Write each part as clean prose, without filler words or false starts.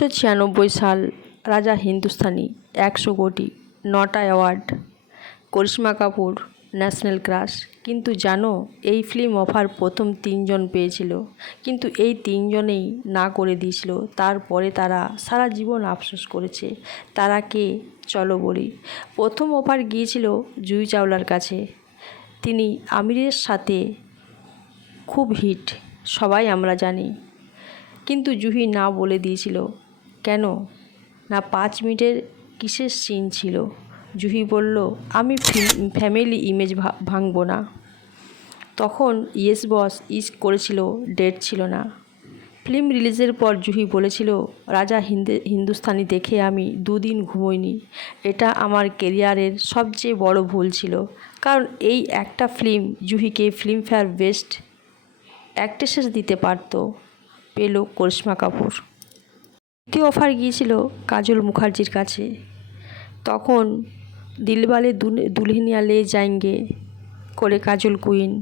1996 সাল, রাজা হিন্দুস্তানি, 100 কোটি, 9টা অ্যাওয়ার্ড, করিশ্মা কাপুর, ন্যাশনাল ক্রাশ। কিন্তু জানো, এই ফিল্ম অফার প্রথম 3জন পেয়েছিল, কিন্তু এই 3জনেই না করে দিয়েছিল। তারপরে তারা সারা জীবন আফসোস করেছে। তারা কে, চলো বলি। প্রথম অফার গিয়েছিল জুহি চাওলার কাছে। তিনি আমিরের সাথে খুব হিট, সবাই আমরা জানি। কিন্তু জুহি না বলে দিয়েছিল। কেন না, 5 মিনিটের কিসের সিন ছিল। জুহি বলল, আমি ফ্যামিলি ইমেজ ভাঙব না। তখন ইয়েস বস ইস করেছিল, ডেট ছিল না। ফিল্ম রিলিজের পর জুহি বলেছিল, রাজা হিন্দুস্তানি দেখে আমি 2 দিন ঘুমোইনি। এটা আমার কেরিয়ারের সবচেয়ে বড় ভুল ছিল, কারণ এই একটা ফিল্ম জুহিকে ফিল্মফেয়ার বেস্ট অ্যাক্ট্রেস দিতে পারত। পেল করিশ্মা কাপুর। দ্বিতীয় অফার গিয়েছিল কাজল মুখার্জির কাছে। তখন দিলওয়ালে দুলহানিয়া লে যায়েঙ্গে করে কাজল কুইন,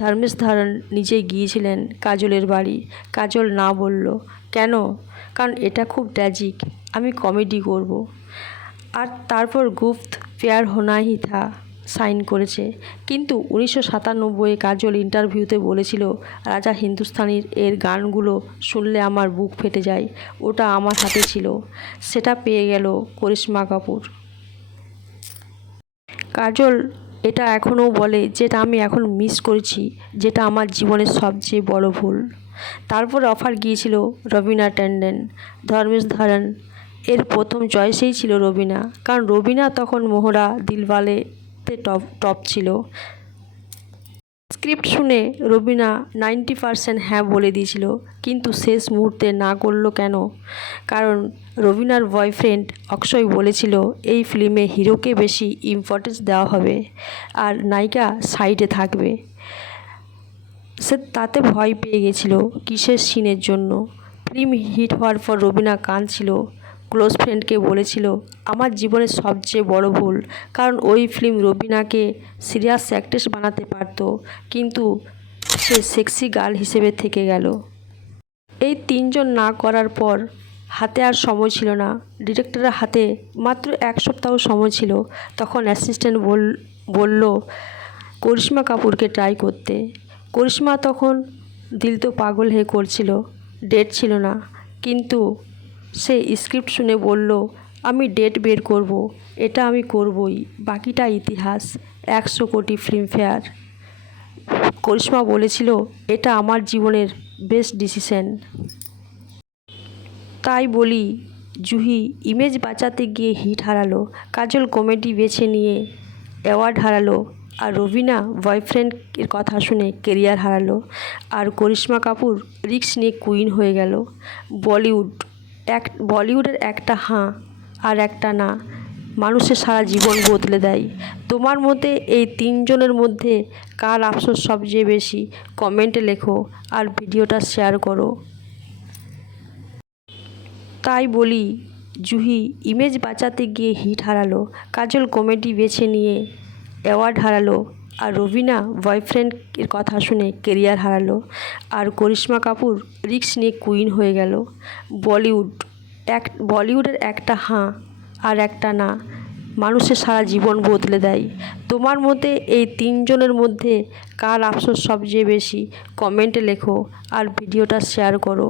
ধর্মেশ ধরন নিজে গিয়েছিলেন কাজলের বাড়ি। কাজল না বলল। কেন? কারণ এটা খুব ট্র্যাজিক, আমি কমেডি করব। আর তারপর গুপ্ত প্যার হোনা হি থা সাইন করেছে। কিন্তু 1997 কাজল ইন্টারভিউতে বলেছিল, রাজা হিন্দুস্তানির এর গানগুলো শুনলে আমার বুক ফেটে যায়। ওটা আমার হাতে ছিল। সেটা পেয়ে গেল করিশ্মা কাপুর। কাজল এটা এখনও বলে, যেটা আমি এখন মিস করেছি, যেটা আমার জীবনের সবচেয়ে বড় ভুল। তারপর অফার গিয়েছিল রবিনা ট্যান্ডন, ধর্মেশ ধরন। এর প্রথম চয়েসেই ছিল রবিনা, কারণ রবিনা তখন মোহরা দিলওয়ালেতে টপ ছিল। স্ক্রিপ্ট শুনে রবিনা 90% হ্যাঁ বলে দিয়েছিল, কিন্তু শেষ মুহূর্তে না করলো কেন? কারণ রবিনার বয়ফ্রেন্ড অক্ষয় বলেছিল, এই ফিল্মে হিরোকে বেশি ইম্পর্টেন্স দেওয়া হবে আর নায়িকা সাইডে থাকবে। সে তাতে ভয় পেয়ে গেছিল কিসের সিনের জন্য। ফিল্ম হিট হওয়ার পর রবিনা কাঁদছিল, ক্লোজ ফ্রেন্ডকে বলেছিল, আমার জীবনের সবচেয়ে বড় ভুল, কারণ ওই ফিল্ম রবিনাকে সিরিয়াস অ্যাক্ট্রেস বানাতে পারত, কিন্তু সে সেক্সি গার্ল হিসেবে থেকে গেল। এই 3জন না করার পর হাতে আর সময় ছিল না। ডিরেক্টরের হাতে মাত্র 1 সপ্তাহ সময় ছিল। তখন অ্যাসিস্ট্যান্ট বলল করিশ্মা কাপুরকে ট্রাই করতে। করিশ্মা তখন দিল তো পাগল হয়ে করছিল, ডেট ছিল না, কিন্তু সে স্ক্রিপ্ট শুনে বলল, আমি ডেট বের করব, এটা আমি করবই, বাকিটা ইতিহাস। 100 কোটি ফিল্মফেয়ার। করিশ্মা বলেছিল, এটা আমার জীবনের বেস্ট ডিসিশন। তাই বলি, জুহি ইমেজ বাঁচাতে গিয়ে হিট হারালো, কাজল কমেডি বেছে নিয়ে অ্যাওয়ার্ড হারালো, আর রবিনা বয়ফ্রেন্ডের কথা শুনে কেরিয়ার হারালো, আর করিশ্মা কাপুর রিস্ক নিয়ে কুইন হয়ে গেল। বলিউডের একটা হাঁ আর একটা না মানুষের সারা জীবন বদলে দেয়। তোমার মতে এই 3জনের মধ্যে কার আফসোস সবচেয়ে বেশি? কমেন্টে লেখো আর ভিডিওটা শেয়ার করো। তাই বলি, জুহি ইমেজ বাঁচাতে গিয়ে হিট হারালো, কাজল কমেডি বেছে নিয়ে অ্যাওয়ার্ড হারালো, আর রবিনা বয়ফ্রেন্ডের কথা শুনে কেরিয়ার হারালো, আর করিশ্মা কাপুর রিস্ক নিয়ে কুইন হয়ে গেল। বলিউডের একটা হাঁ আর একটা না মানুষের সারা জীবন বদলে দেয়। তোমার মতে এই 3জনের মধ্যে কার আফসোস সবচেয়ে বেশি? কমেন্টে লেখো আর ভিডিওটা শেয়ার করো।